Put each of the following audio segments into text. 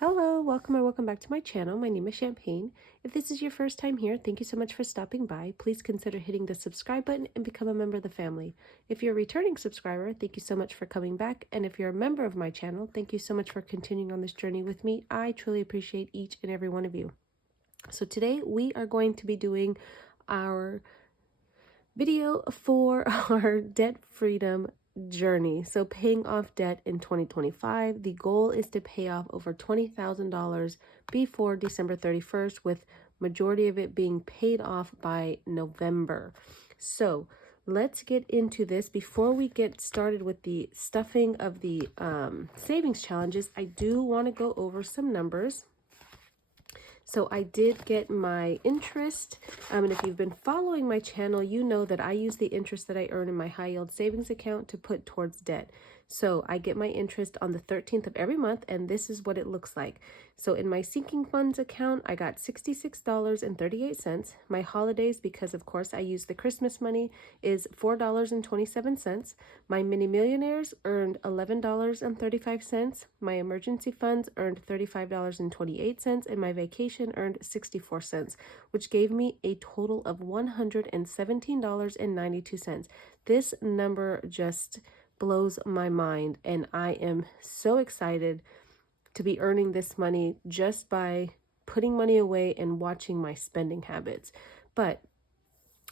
Hello, welcome or welcome back to my channel. My name is Champagne. If this is your first time here, thank you so much for stopping by. Please consider hitting the subscribe button and become a member of the family. If you're a returning subscriber, thank you so much for coming back. And if you're a member of my channel, thank you so much for continuing on this journey with me. I truly appreciate each and every one of you. So today we are going to be doing our video for our debt freedom journey. So paying off debt in 2025. The goal is to pay off over $20,000 before December 31st, with majority of it being paid off by November. So let's get into this. Before we get started with the stuffing of the savings challenges, I do want to go over some numbers. So I did get my interest, and if you've been following my channel, you know that I use the interest that I earn in my high yield savings account to put towards debt. So I get my interest on the 13th of every month, and this is what it looks like. So in my sinking funds account, I got $66.38. My holidays, because of course I use the Christmas money, is $4.27. My mini millionaires earned $11.35. My emergency funds earned $35.28, and my vacation earned 64 cents, which gave me a total of $117.92. This number just blows my mind, and I am so excited to be earning this money just by putting money away and watching my spending habits. But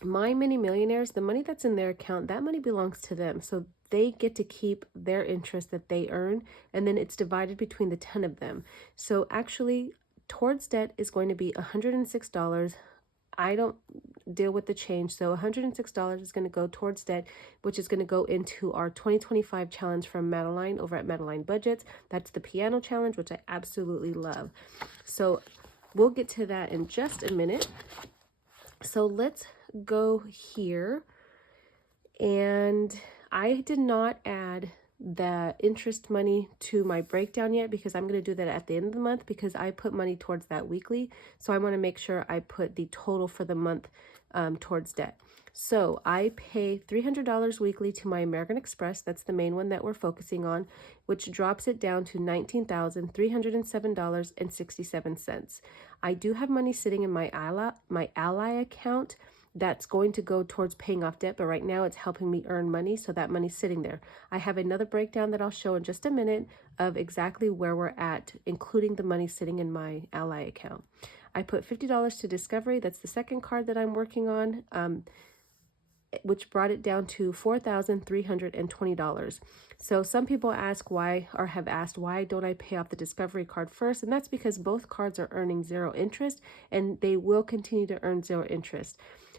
my mini millionaires, the money that's in their account, that money belongs to them. So they get to keep their interest that they earn, and then it's divided between the 10 of them. So actually, towards debt is going to be $106. I don't deal with the change, so $106 is going to go towards debt, which is going to go into our 2025 challenge from Madeline over at Madeline Budgets. That's the piano challenge, which I absolutely love. So we'll get to that in just a minute. So let's go here, and I did not add the interest money to my breakdown yet, because I'm going to do that at the end of the month, because I put money towards that weekly. So I want to make sure I put the total for the month towards debt. So I pay $300 weekly to my American Express. That's the main one that we're focusing on, which drops it down to $19,307.67. I do have money sitting in my ally account that's going to go towards paying off debt, but right now it's helping me earn money, so that money's sitting there. I have another breakdown that I'll show in just a minute of exactly where we're at, including the money sitting in my ally account. I put $50 to Discovery. That's the second card that I'm working on, which brought it down to $4,320. So some people ask why, or have asked, why don't I pay off the Discovery card first? And that's because both cards are earning zero interest, and they will continue to earn zero interest.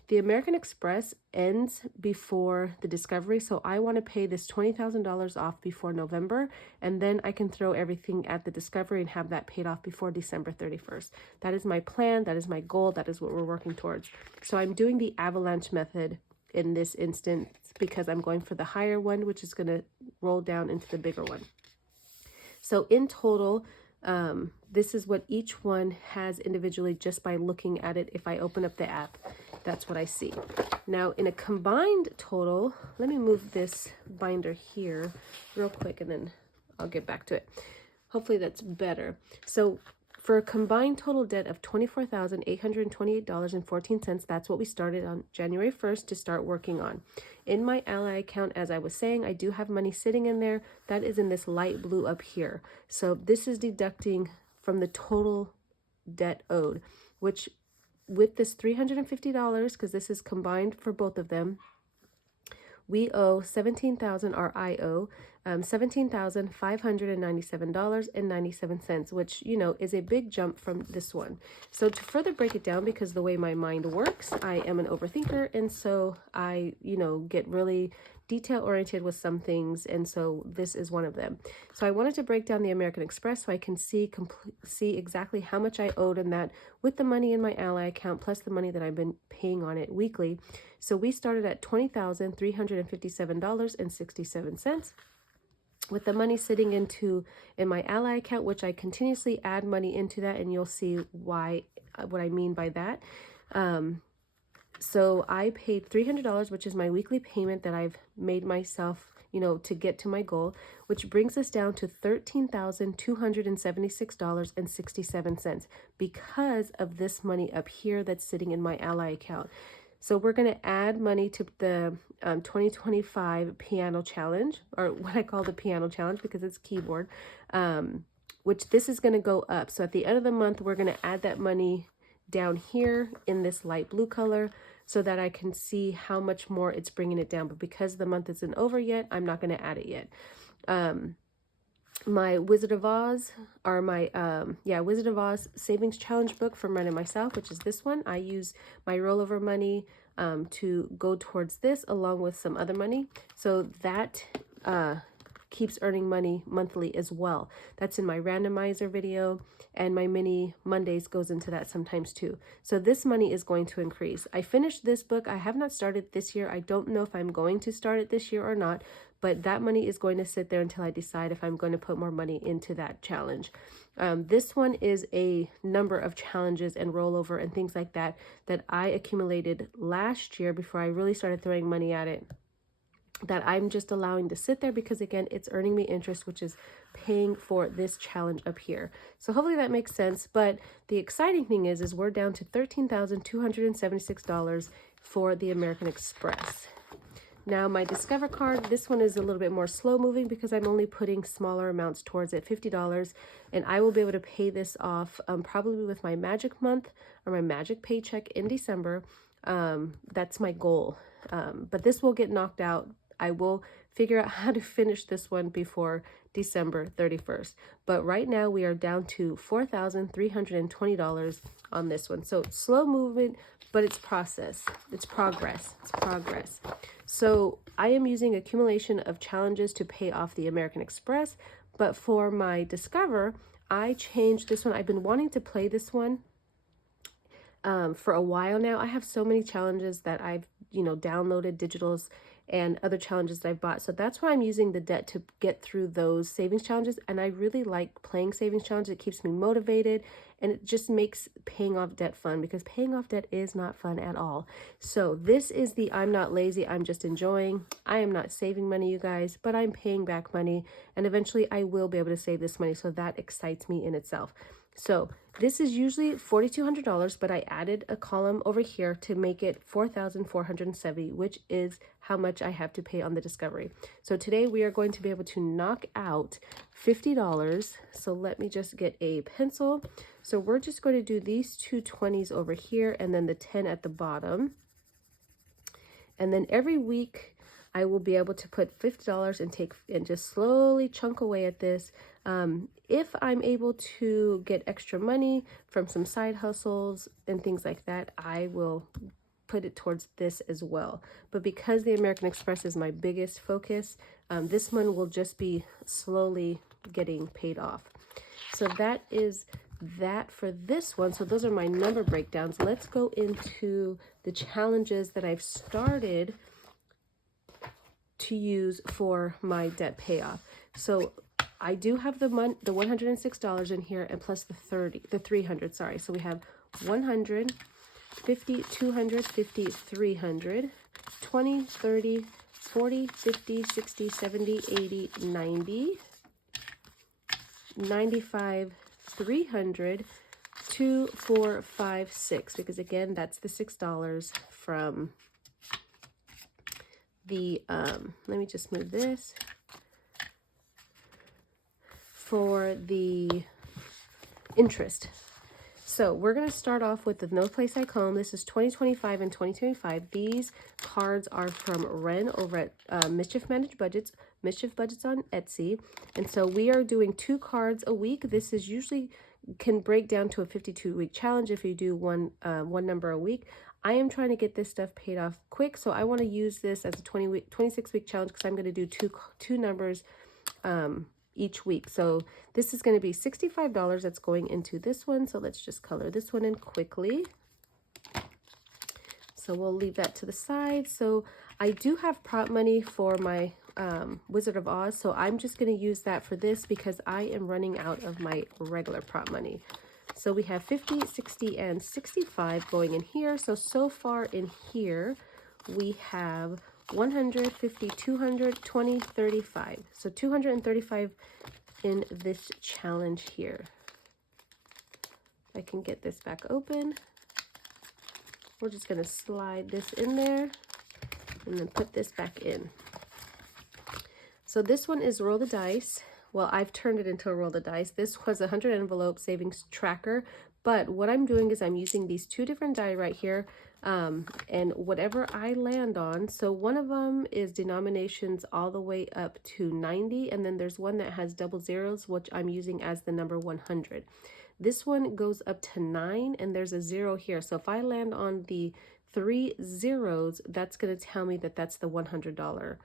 The American Express ends before the Discovery, so I want to pay this $20,000 off before November, and then I can throw everything at the Discovery and have that paid off before December 31st. That is my plan. That is my goal. That is what we're working towards. So I'm doing the avalanche method in this instance because I'm going for the higher one, which is going to roll down into the bigger one. So in total, this is what each one has individually just by looking at it. If I open up the app, that's what I see. Now in a combined total, let me move this binder here real quick and then I'll get back to it. Hopefully that's better. So for a combined total debt of $24,828.14, that's what we started on January 1st to start working on. In my ally account, as I was saying, I do have money sitting in there. That is in this light blue up here. So this is deducting from the total debt owed, which with this $350, because this is combined for both of them, we owe $17,000, or I owe $17,597.97, which, you know, is a big jump from this one. So to further break it down, because the way my mind works, I am an overthinker, and so I, get really detail oriented with some things, and so this is one of them. So I wanted to break down the American Express so I can see exactly how much I owed in that with the money in my ally account plus the money that I've been paying on it weekly. So we started at $20,357.67. with the money sitting in my ally account, which I continuously add money into that, and you'll see what I mean by that. So I paid $300, which is my weekly payment that I've made myself you know, to get to my goal, which brings us down to $13,276.67 because of this money up here that's sitting in my ally account. So we're going to add money to the 2025 piano challenge, or what I call the piano challenge because it's keyboard, which this is going to go up. So at the end of the month, we're going to add that money down here in this light blue color so that I can see how much more it's bringing it down. But because the month isn't over yet, I'm not going to add it yet. My Wizard of Oz, or my Wizard of Oz savings challenge book from Running Myself, which is this one. I use my rollover money to go towards this along with some other money. So that keeps earning money monthly as well. That's in my randomizer video, and my mini Mondays goes into that sometimes too. So this money is going to increase. I finished this book. I have not started this year. I don't know if I'm going to start it this year or not, but that money is going to sit there until I decide if I'm going to put more money into that challenge. This one is a number of challenges and rollover and things like that that I accumulated last year before I really started throwing money at it, that I'm just allowing to sit there because, again, it's earning me interest, which is paying for this challenge up here. So hopefully that makes sense. But the exciting thing is we're down to $13,276 for the American Express. Now my Discover card, this one is a little bit more slow moving because I'm only putting smaller amounts towards it, $50, and I will be able to pay this off probably with my magic month or my magic paycheck in December. That's my goal. But this will get knocked out. I will figure out how to finish this one before December 31st. But right now we are down to $4,320 on this one. So slow movement, but it's process. It's progress. It's progress. So I am using accumulation of challenges to pay off the American Express. But for my Discover, I changed this one. I've been wanting to play this one for a while now. I have so many challenges that I've, downloaded, digitals, and other challenges that I've bought. So that's why I'm using the debt to get through those savings challenges. And I really like playing savings challenges. It keeps me motivated, and it just makes paying off debt fun, because paying off debt is not fun at all. So this is the I'm not lazy, I'm just enjoying. I am not saving money, you guys, but I'm paying back money, and eventually I will be able to save this money. So that excites me in itself. So this is usually $4,200, but I added a column over here to make it $4,470, which is how much I have to pay on the Discovery. So today we are going to be able to knock out $50. So let me just get a pencil. So we're just going to do these two 20s over here and then the 10 at the bottom. And then every week I will be able to put $50 and just slowly chunk away at this. If I'm able to get extra money from some side hustles and things like that, I will put it towards this as well. But because the American Express is my biggest focus, this one will just be slowly getting paid off. So that is that for this one. So those are my number breakdowns. Let's go into the challenges that I've started to use for my debt payoff. So I do have the $106 in here, and plus the 300, sorry. So we have 100, 50, 200, 50, 300, 20, 30, 40, 50, 60, 70, 80, 90, 95, 300, 2, 4, 5, 6, because again, that's the $6 from the, let me just move this, for the interest. So we're going to start off with the No Place Like Home. This is 2025 and 2025. These cards are from Ren over at Mischief Budgets on Etsy. And so we are doing 2 cards a week. This is usually can break down to a 52-week challenge if you do one number a week. I am trying to get this stuff paid off quick, so I want to use this as a 26-week challenge because I'm going to do two numbers each week. So this is going to be $65 that's going into this one. So let's just color this one in quickly. So we'll leave that to the side. So I do have prop money for my Wizard of Oz. So I'm just going to use that for this because I am running out of my regular prop money. So we have 50, 60, and 65 going in here. So far in here, we have 100, 50, 200, 20, 35. So 235 in this challenge here. I can get this back open. We're just going to slide this in there and then put this back in. So this one is roll the dice. Well, I've turned it into a roll the dice. This was a 100 envelope savings tracker, but what I'm doing is I'm using these two different die right here, and whatever I land on. So one of them is denominations all the way up to 90, and then there's one that has double zeros, which I'm using as the number 100. This one goes up to 9, and there's a 0 here. So if I land on the 3 zeros, that's going to tell me that that's the $100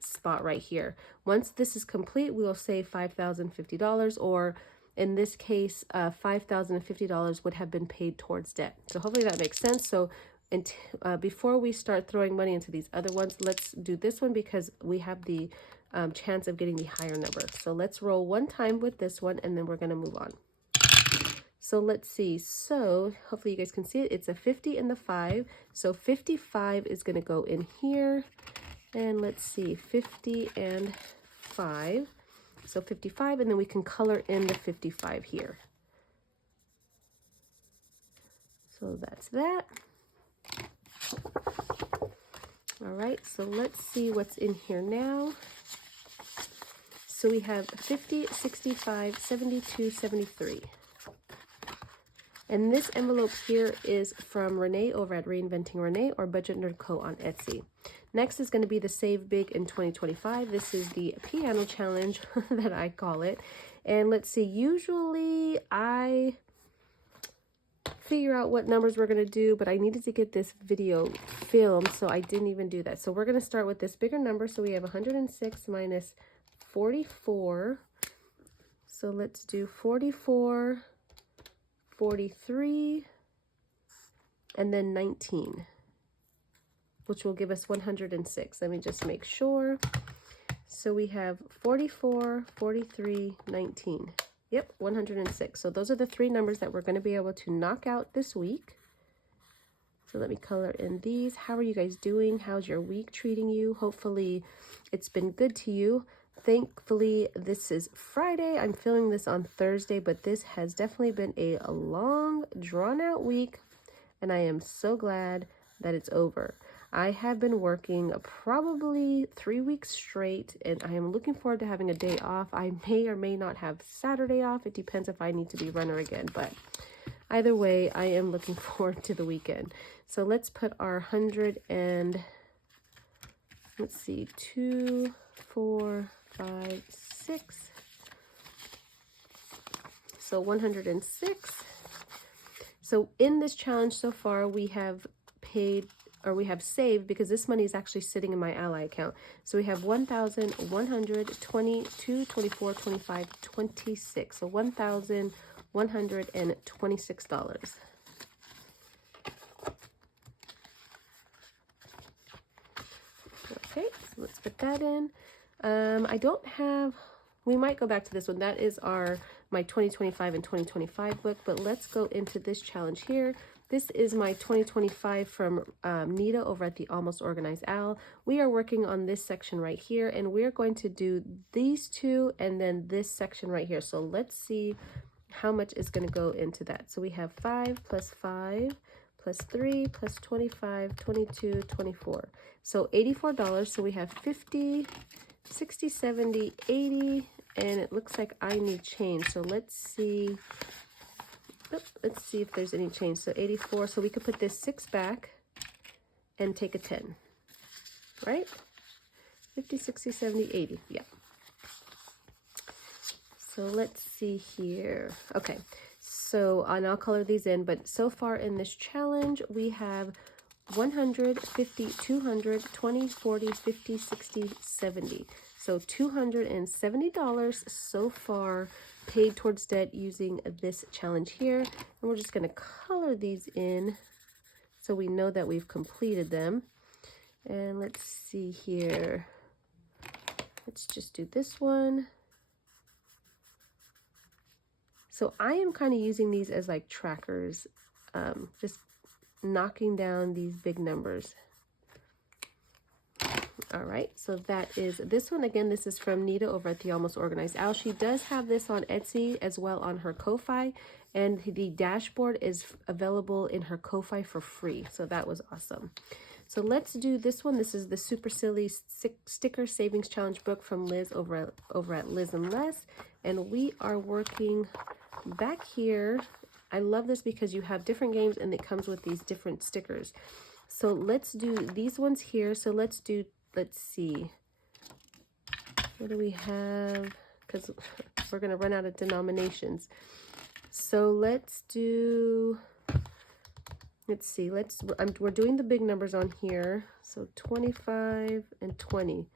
spot right here. Once this is complete, we will save $5,050, or in this case, $5,050 would have been paid towards debt. So hopefully that makes sense. So before we start throwing money into these other ones, let's do this one because we have the chance of getting the higher number. So let's roll one time with this one, and then we're going to move on. So let's see. So hopefully you guys can see it. It's a 50 and the 5. So 55 is going to go in here. And let's see, 50 and 5. So 55, and then we can color in the 55 here. So that's that. All right, so let's see what's in here now. So we have 50, 65, 72, 73. And this envelope here is from Renee over at Reinventing Renee or Budget Nerd Co on Etsy. Next is going to be the Save Big in 2025. This is the piano challenge that I call it. And let's see, usually I figure out what numbers we're going to do, but I needed to get this video filmed, so I didn't even do that. So we're going to start with this bigger number. So we have 106 minus 44. So let's do 44, 43, and then 19, which will give us 106. Let me just make sure. So we have 44, 43, 19. Yep, 106. So those are the three numbers that we're going to be able to knock out this week. So let me color in these. How are you guys doing? How's your week treating you? Hopefully it's been good to you. Thankfully, this is Friday. I'm filming this on Thursday, but this has definitely been a long, drawn-out week, and I am so glad that it's over. I have been working probably 3 weeks straight, and I am looking forward to having a day off. I may or may not have Saturday off. It depends if I need to be runner again, but either way, I am looking forward to the weekend. So let's put our 100 and, let's see, 2, 4, 5, 6. So 106. So in this challenge so far, we have paid, or we have saved, because this money is actually sitting in my ally account. So we have 1,122, 24, 25, 26. So $1,126. Okay, so let's put that in. I don't have, we might go back to this one. That is my 2025 and 2025 book, but let's go into this challenge here. This is my 2025 from Nita over at the Almost Organized Owl. We are working on this section right here, and we're going to do these two and then this section right here. So let's see how much is going to go into that. So we have 5 plus 5 plus 3 plus 25, 22, 24. So $84. So we have 50, 60, 70, 80, and it looks like I need change. So let's see. Let's see if there's any change. So 84. So we could put this 6 back and take a 10, right? 50, 60, 70, 80. Yeah. So let's see here. Okay. So, and I'll color these in, but so far in this challenge, we have 100, 50, 200, 20, 40, 50, 60, 70. So $270 so far paid towards debt using this challenge here. And we're just going to color these in so we know that we've completed them. And let's see here. Let's just do this one. So I am kind of using these as like trackers, just knocking down these big numbers. All right, so that is this one. Again, this is from Nita over at the Almost Organized Owl. She does have this on Etsy as well on her Ko-Fi, and the dashboard is available in her Ko-Fi for free. So that was awesome. So let's do this one. This is the Super Silly Sticker Savings Challenge book from Liz over at Liz and Les. And we are working back here. I love this because you have different games and it comes with these different stickers. So let's do these ones here. So let's see. What do we have? Because we're going to run out of denominations. So let's do, let's see. We're doing the big numbers on here. So 25 and 20.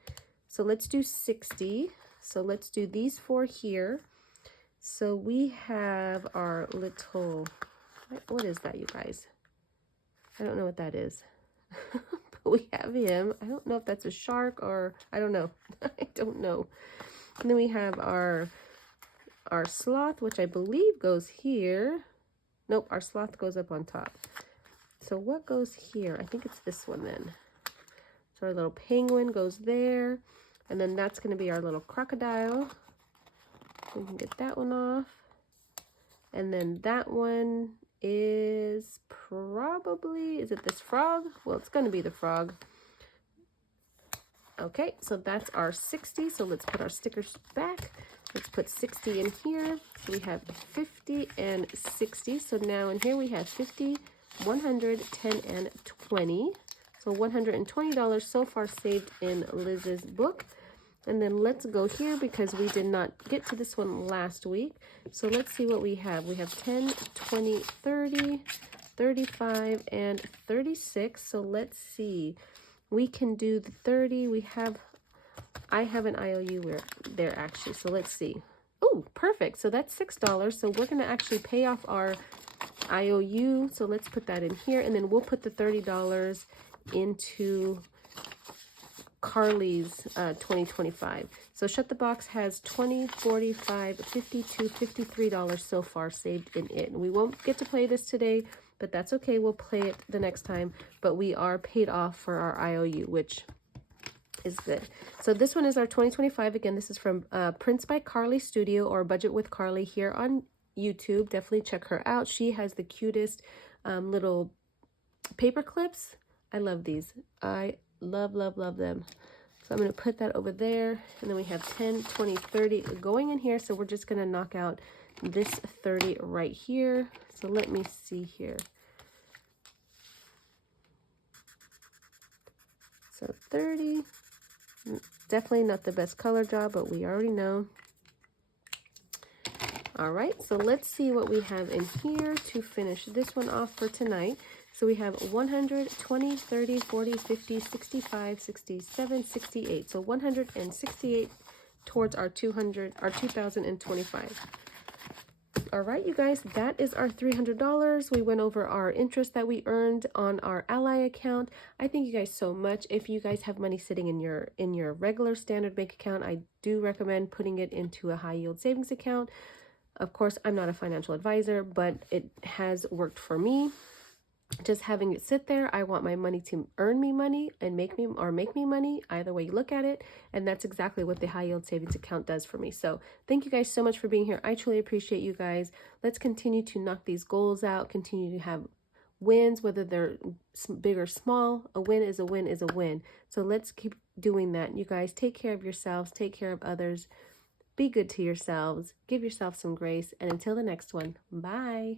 So let's do 60. So let's do these four here. So we have our little, what is that, you guys? I don't know what that is. But we have him. I don't know if that's a shark or, I don't know. I don't know. And then we have our sloth, which I believe goes here. Nope, our sloth goes up on top. So what goes here? I think it's this one then. So our little penguin goes there. And then that's going to be our little crocodile. We can get that one off. And then that one is probably, is it this frog? Well, it's going to be the frog. Okay, so that's our 60. So let's put our stickers back. Let's put 60 in here. So we have 50 and 60. So now in here we have 50, 100, 10, and 20. So $120 so far saved in Liz's book. And then let's go here because we did not get to this one last week. So let's see what we have. We have 10, 20, 30, 35, and 36. So let's see. We can do the 30. I have an IOU there actually. So let's see. Oh, perfect. So that's $6. So we're going to actually pay off our IOU. So let's put that in here. And then we'll put the $30 into Carly's 2025. So Shut the Box has $20, $45, $52, $53 so far saved in it. We won't get to play this today, but that's okay. We'll play it the next time. But we are paid off for our IOU, which is good. So this one is our 2025. Again, this is from Prints by Carly Studio or Budget with Carly here on YouTube. Definitely check her out. She has the cutest little paper clips. I love these. I love them. So I'm going to put that over there, and then we have 10, 20, 30 going in here. So we're just going to knock out this 30 right here. So let me see here. So 30, definitely not the best color job, but we already know. All right, so let's see what we have in here to finish this one off for tonight. So we have 100, 20, 30, 40, 50, 65, 67, 68. So 168 towards our 2025. All right, you guys, that is our $300. We went over our interest that we earned on our Ally account. I thank you guys so much. If you guys have money sitting in your regular standard bank account, I do recommend putting it into a high yield savings account. Of course, I'm not a financial advisor, but it has worked for me. Just having it sit there, I want my money to earn me money and make me money, either way you look at it. And that's exactly what the high yield savings account does for me. So thank you guys so much for being here. I truly appreciate you guys. Let's continue to knock these goals out, continue to have wins, whether they're big or small. A win is a win is a win. So let's keep doing that. You guys take care of yourselves, take care of others. Be good to yourselves. Give yourself some grace. And until the next one, bye.